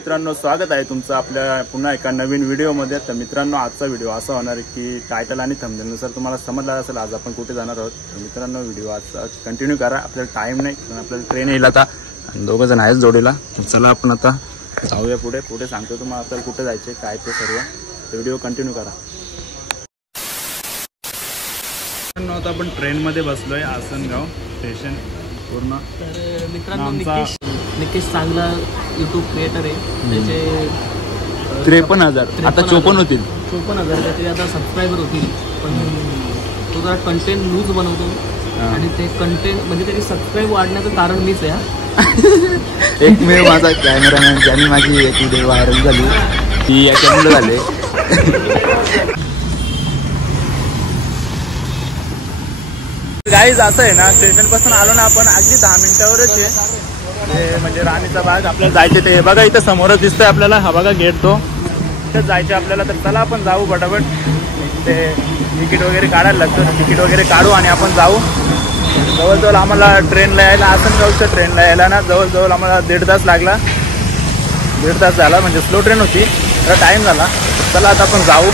मित्रांनो, स्वागत आहे तुमचं आपल्या पुन्हा एका नवीन व्हिडिओमध्ये। तर मित्रांनो, आजचा व्हिडिओ असा होणार आहे की टायटल आणि थंबनेलनुसार तुम्हाला समजला असेल आज आपण कुठे जाणार आहोत। तर मित्रांनो, व्हिडिओ आज कंटिन्यू करा। आपल्याला टाइम नाही, पण आपल्याला ट्रेन येईल आता आणि दोघं जण आहेच जोडीला। चला आपण आता जाऊया पुढे पुढे सांगतो तुम्हाला आपल्याला कुठे जायचे काय ते सर्व। व्हिडिओ कंटिन्यू करा। आता आपण ट्रेनमध्ये बसलोय, आसनगाव स्टेशन पूर्ण। तर मित्रांनो, निकेश चांगला यूट्यूब क्रिएटर आहे। त्याचे 53,000 आता 54 होतील। 54,000 त्याचे आता सबस्क्रायबर होतील, पण तो जरा कंटेंट लूज बनवतो आणि ते कंटेंट म्हणजे त्याचे सबस्क्राईब वाढण्याचं कारण मीच आहे। एक मी माझा कॅमेरामॅन ज्याने माझी एक व्हिडिओ व्हायरल झाली ती याच्यामुळे झाले। गाईज असं आहे ना, स्टेशन पासून आलो ना आपण अगदी 10 मिनिटावरच आहे। म्हणजे राणीचा बाग आपल्याला जायचे ते बघा, इथं समोरच दिसतंय आपल्याला, हा बघा गेट तो, तिथं जायचे आपल्याला। तर चला आपण जाऊ पटापट, ते तिकीट वगैरे काढायला लागतं, तिकीट वगैरे काढू आणि आपण जाऊ। जवळजवळ आम्हाला ट्रेनला यायला, आसनगावच्या ट्रेनला यायला ना जवळजवळ आम्हाला 1.5 तास लागला। 1.5 तास झाला, म्हणजे स्लो ट्रेन होती, तर टाईम झाला। चला आता आपण जाऊ,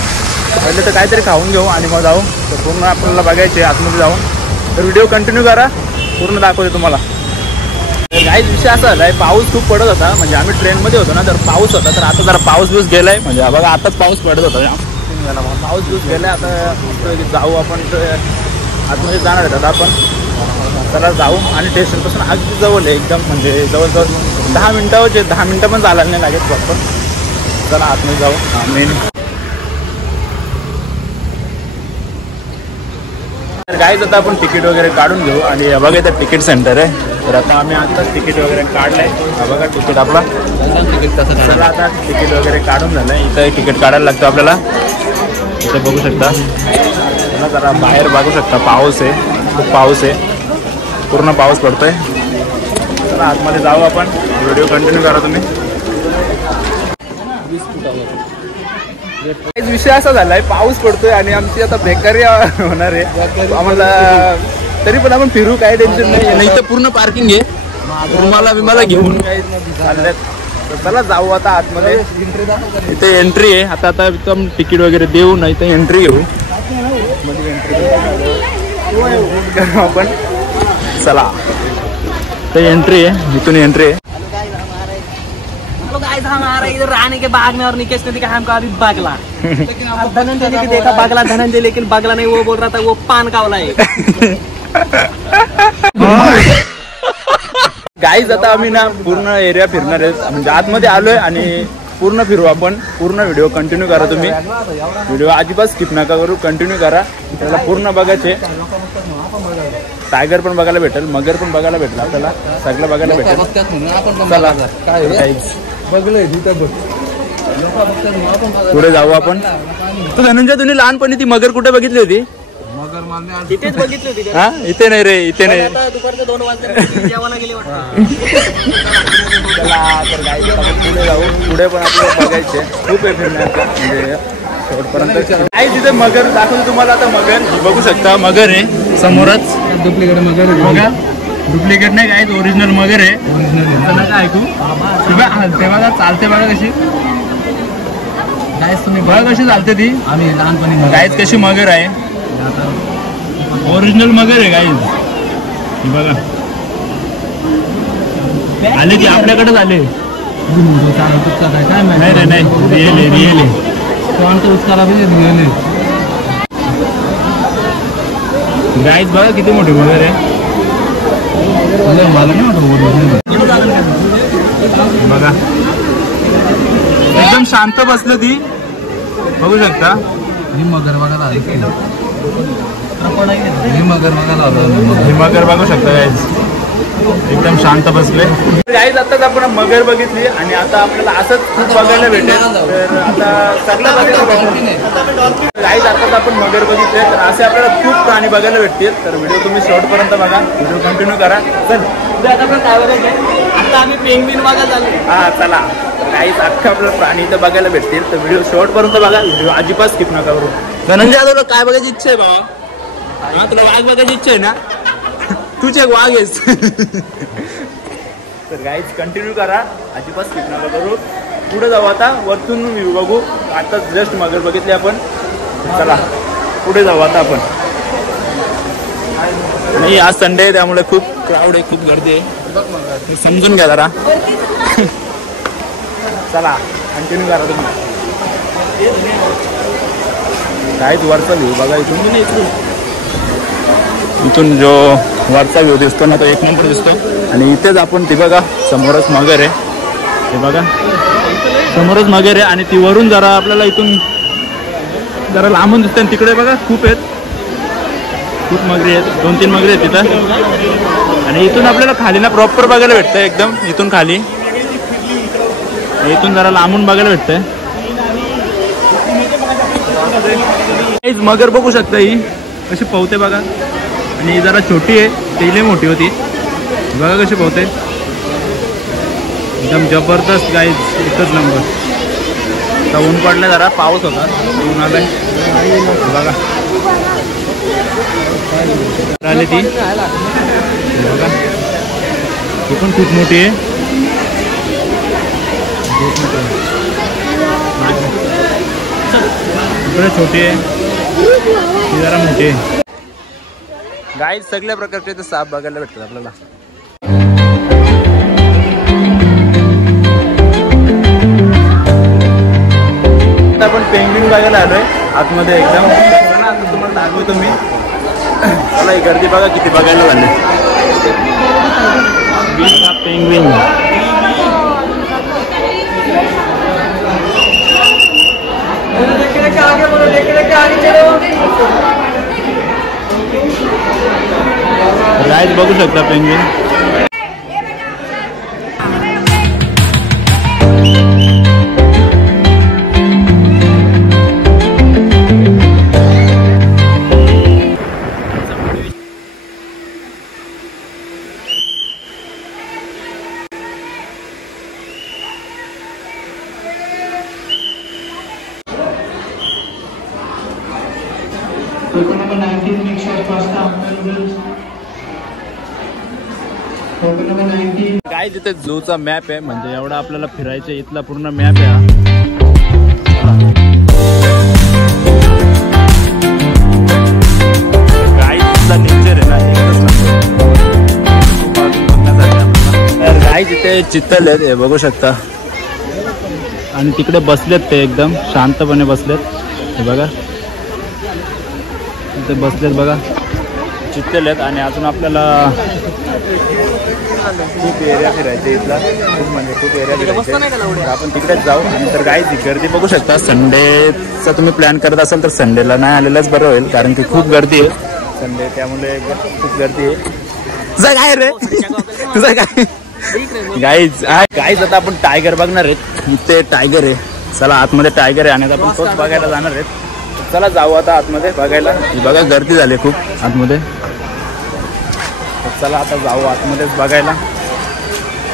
पहिले तर काहीतरी खाऊन घेऊ आणि मग जाऊ। तर पूर्ण आपल्याला बघायचे आतमध्ये जाऊन, तर व्हिडिओ कंटिन्यू करा, पूर्ण दाखवते तुम्हाला। तर काहीच विषय असा झाला आहे, पाऊस खूप पडत होता, म्हणजे आम्ही ट्रेनमध्ये होतो ना, तर पाऊस होता। तर आता जरा पाऊस बिऊस गेलाय, म्हणजे बघा आताच पाऊस पडत होता, पाऊस बिऊस गेलाय। आता जाऊ आपण, आतमध्ये जाणार आहेत आता आपण। चला जाऊ, आणि स्टेशनपासून अगदी जवळ आहे एकदम, म्हणजे जवळजवळ 10 मिनिटावरचे, 10 मिनिटं पण चालायला नाही लागेल प्रॉपर। चला आतमध्ये जाऊ मेन। तर गाईज आता आपण तिकीट वगैरे काढून घेऊ, आणि बघा इथं तिकीट सेंटर आहे। तर आता आम्ही आताच तिकीट वगैरे काढलंय, बघा तिकीट आपला तिकीट कसं। चला आता तिकीट वगैरे काढून झालंय, इथं तिकीट काढायला लागतं आपल्याला, इथं बघू शकता। जरा बाहेर बघू शकता, पाऊस आहे, खूप पाऊस आहे, पूर्ण पाऊस पडतोय। चला आतमध्ये जाऊ आपण, व्हिडिओ कंटिन्यू करा तुम्ही। विषय असा झालाय, पाऊस पडतोय आणि आमची आता बेकारी होणार आहे आम्हाला, तरी पण आपण फिरू, काही टेन्शन नाही। इथं पूर्ण पार्किंग आहे, रुमाला घेऊन काही चालल्यात। तर चला जाऊ आता आतमध्ये, इथे एंट्री आहे। आता एकदम तिकीट वगैरे देऊ, नाही तर एंट्री घेऊ आपण। चला तर एंट्री आहे, इथून एंट्री आहे। हम आ रहे इधर रानी के बाग में, और निकेश ने देखा हमको अभी बागला। धनंजय ने भी देखा बागला, धनंजय, लेकिन बागला नहीं, वो बोल रहा था वो पान कावला है। गाईज आता आम्ही ना पूर्ण एरिया फिरणार आहे, म्हणजे आतमध्ये आलोय आणि पूर्ण फिरू आपण। पूर्ण व्हिडिओ कंटिन्यू करा तुम्ही, व्हिडिओ अजिबात स्किप नका करू, कंटिन्यू करा। त्याला पूर्ण बघायचे, टायगर पण बघायला भेटेल, मगर पण बघायला भेटेल, आपल्याला सगळं बघायला भेटेल। चला पुढे जाऊ आपण। तर धनंजय, तुम्ही लहानपणी ती मगर कुठे बघितली होती? इथेच बघितली होती। हा, इथे नाही रे, इथे नाही। दुपारच्या 2 वाजता जेवायला गेले वाटतं। चला तर गाईज आपण पुढे जाऊ, पुढे पण आपल्याला बघायचे खूप आहे फिरण्याचं, म्हणजे शेवटपर्यंत। काही तिथे मगर दाखवतो तुम्हाला आता। मगर बघू शकता, मगर आहे समोरच, डुप्लिकेट मगर आहे बघा, डुप्लिकेट नाही गाईज, ओरिजिनल मगर आहे। नका ऐकू, ते बघा चालते, बघा कशी गाईज, तुम्ही बघा कशी चालते ती। आम्ही लहानपणी गाईज कशी मगर आहे, ओरिजिनल मगर आहे गाईज, बघा आले ती आपल्याकडेच आले। नाही रे, नाही, रिअल आहे, रिअल आहे। गाईज बघा किती मोठी मगर आहे, मला नाही बघा एकदम शांत बसलं ती, बघू शकता। मगर बघायला, मगर बघू शकता गाईज, एकदम शांत बसले। गाईज आताच आपण मगर बघितली, आणि आता आपल्याला असंच खूप बघायला भेटेल। तर आता सगळं बघायला भेटेल गाईज, आताच आपण मगर बघितले, तर असे आपल्याला खूप प्राणी बघायला भेटतील। तर व्हिडिओ तुम्ही शेवटपर्यंत बघा, व्हिडिओ कंटिन्यू करा। चल आता आम्ही पेंग्विन बघायला झालो। हा चला, गाईज अख्खा आपल्याला प्राणी इथं बघायला भेटतील, तर व्हिडिओ शेवटपर्यंत बघा, व्हिडिओ अजिबात स्किप नका करू। धनंजय, तुला काय बघायची इच्छा आहे बाबा? हा, तुला वाघ बघायची इच्छा आहे ना? तुझे वाघ आहेस। तर गाईज कंटिन्यू करा, अजिबात स्किप नका करू। पुढे जाऊ आता, वरतून व्ह्यू बघू. आता जस्ट मगर बघितली आपण. चला पुढे जाऊ आता आपण. आणि आज संडे आहे त्यामुळे खूप क्राऊड आहे, खूप गर्दी आहे. समजून घ्या जरा. चला कंटिन्यू करा तुम्ही. काहीच वरचा व्ह्यू बघा इथून जो वरचा व्ह्यू दिसतो ना तो एक नंबर दिसतो. आणि इथेच आपण ती बघा समोरच मगर आहे, ते बघा समोरच मगर आहे. आणि ती वरून जरा आपल्याला इथून जरा लांबून दिसते. आणि तिकडे बघा खूप आहेत, खूप मगरी आहेत, 2-3 मगरी आहेत तिथं. आणि इथून आपल्याला खाली ना प्रॉपर बघायला भेटतं एकदम. इथून खाली इथून जरा लांबून बघायला भेटतंय. मगर बघू शकता, ही कशी पवते बघा. आणि ही जरा छोटी आहे, ती लई मोठी होती. बघा कशी पवते, एकदम जबरदस्त गाईज, एकच नंबर. आता ऊन पडलं, जरा पाऊस होता, ऊन आलाय बघा. आली ती बघा, ती पण खूप मोठी आहे. इकडे छोटी आहे, ती जरा मोठी आहे. गाईज सगळ्या प्रकारचे ते साप बघायला भेटतात आपल्याला. आपण पेंग्विन बघायला आलोय आतमध्ये एकदम. आता तुम्हाला दाखवतो मी. चला ही गर्दी बघा किती बघायला झाली. पेंग्विन गाईज बघू शकता पेंग्विन. काय तिथे झूचा मॅप आहे, म्हणजे एवढा आपल्याला फिरायचं. इथला पूर्ण मॅप आहे हा. गाईचा नेचर आहे ना, गाई तिथे चित्तल आहेत, हे बघू शकता. आणि तिकडे बसलेत ते एकदम शांतपणे बसलेत, हे बघा तिथे बसलेत बघा, चित्तल आहेत. आणि अजून आपल्याला खूप एरिया फिरायचे इथला, खूप म्हणजे खूप एरिया फिरायचे. आपण तिकडेच जाऊ. आणि तर काय गर्दी बघू शकता. संडेचा तुम्ही प्लॅन करत असाल तर संडेला नाही आलेलंच बरं होईल, कारण की खूप गर्दी आहे संडे, त्यामुळे खूप गर्दी आहे. तुझं काय रे, तुझं काय गाईज. गाईज आता आपण टायगर बघणार आहेत. इथे टायगर आहे, चला आतमध्ये टायगर आहे. आणि आता आपण तोच बघायला जाणार आहेत. चला जाऊ आता आतमध्ये बघायला. बघा गर्दी झाली खूप आतमध्ये. चला आता जाऊ आतमध्येच बघायला.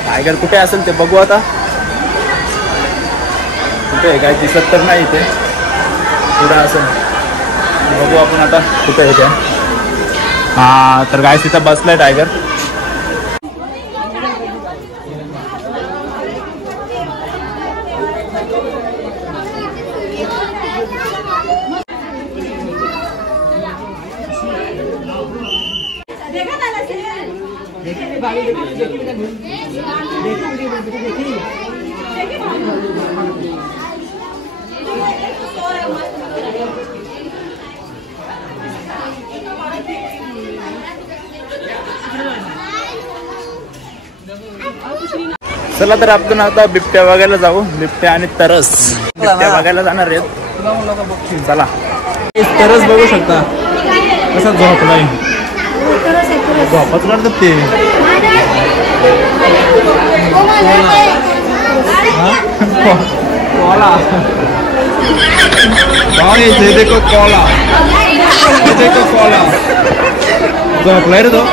टायगर कुठे असेल ते बघू आता. कुठे आहे काय दिसत तर नाही, इथे पुढे असेल बघू आपण आता कुठे आहे काय. हा तर काय तिथं बसलाय टायगर. चला तर आपण आता बिबट्या बघायला जाऊ. बिबट्या आणि तरस. बिबट्या बघायला जाणार आहेत. चला तरस बघू शकता कसा झोपलाय. झोपच काढतात ते. कोला देखो कोला, देखो कोला झोपलाय रे तो.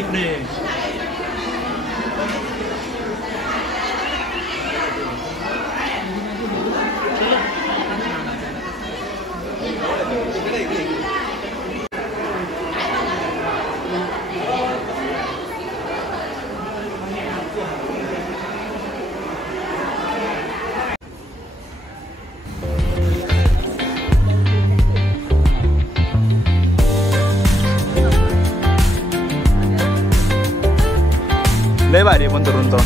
इकडे लय भारी आहे पण धरून तो.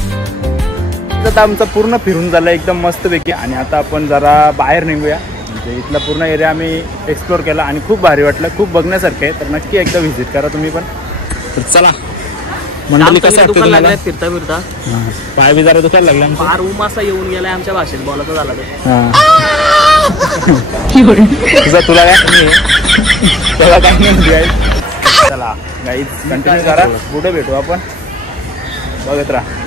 आता आमचा पूर्ण फिरून झाला एकदम मस्तपैकी आणि आता आपण जरा बाहेर निघूया. म्हणजे इथला पूर्ण एरिया आम्ही एक्सप्लोर केला आणि खूप भारी वाटलं, खूप बघण्यासारखं आहे. तर नक्की एकदा व्हिजिट करा तुम्ही पण. तर चला मंडळी, कसं वाटतं तुम्हाला? फिरता फिरता पाय बी जरा दुखायला लागला आमचा. फार उमासा येऊन गेलाय आमच्या भाषेत बोलायचं झाला तुला काय त्याला काय नाही. चला गाईज कंटिन्यू करा, पुढे भेटू आपण, बघत राहा.